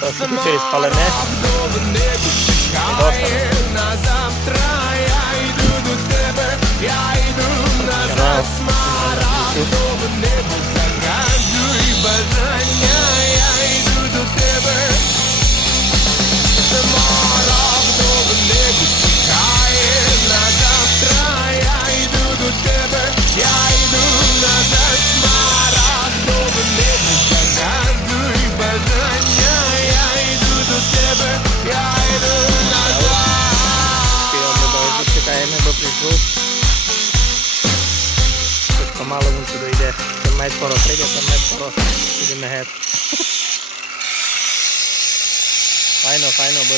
Я йду до себе, я Трошки спалене. Починаю time hebben vervolgd. Dat kan allemaal moeten doen. Dat kan mij voor ons zeggen, dat kan mij voor ons zeggen. Ik ben het. Fijn of fijn of.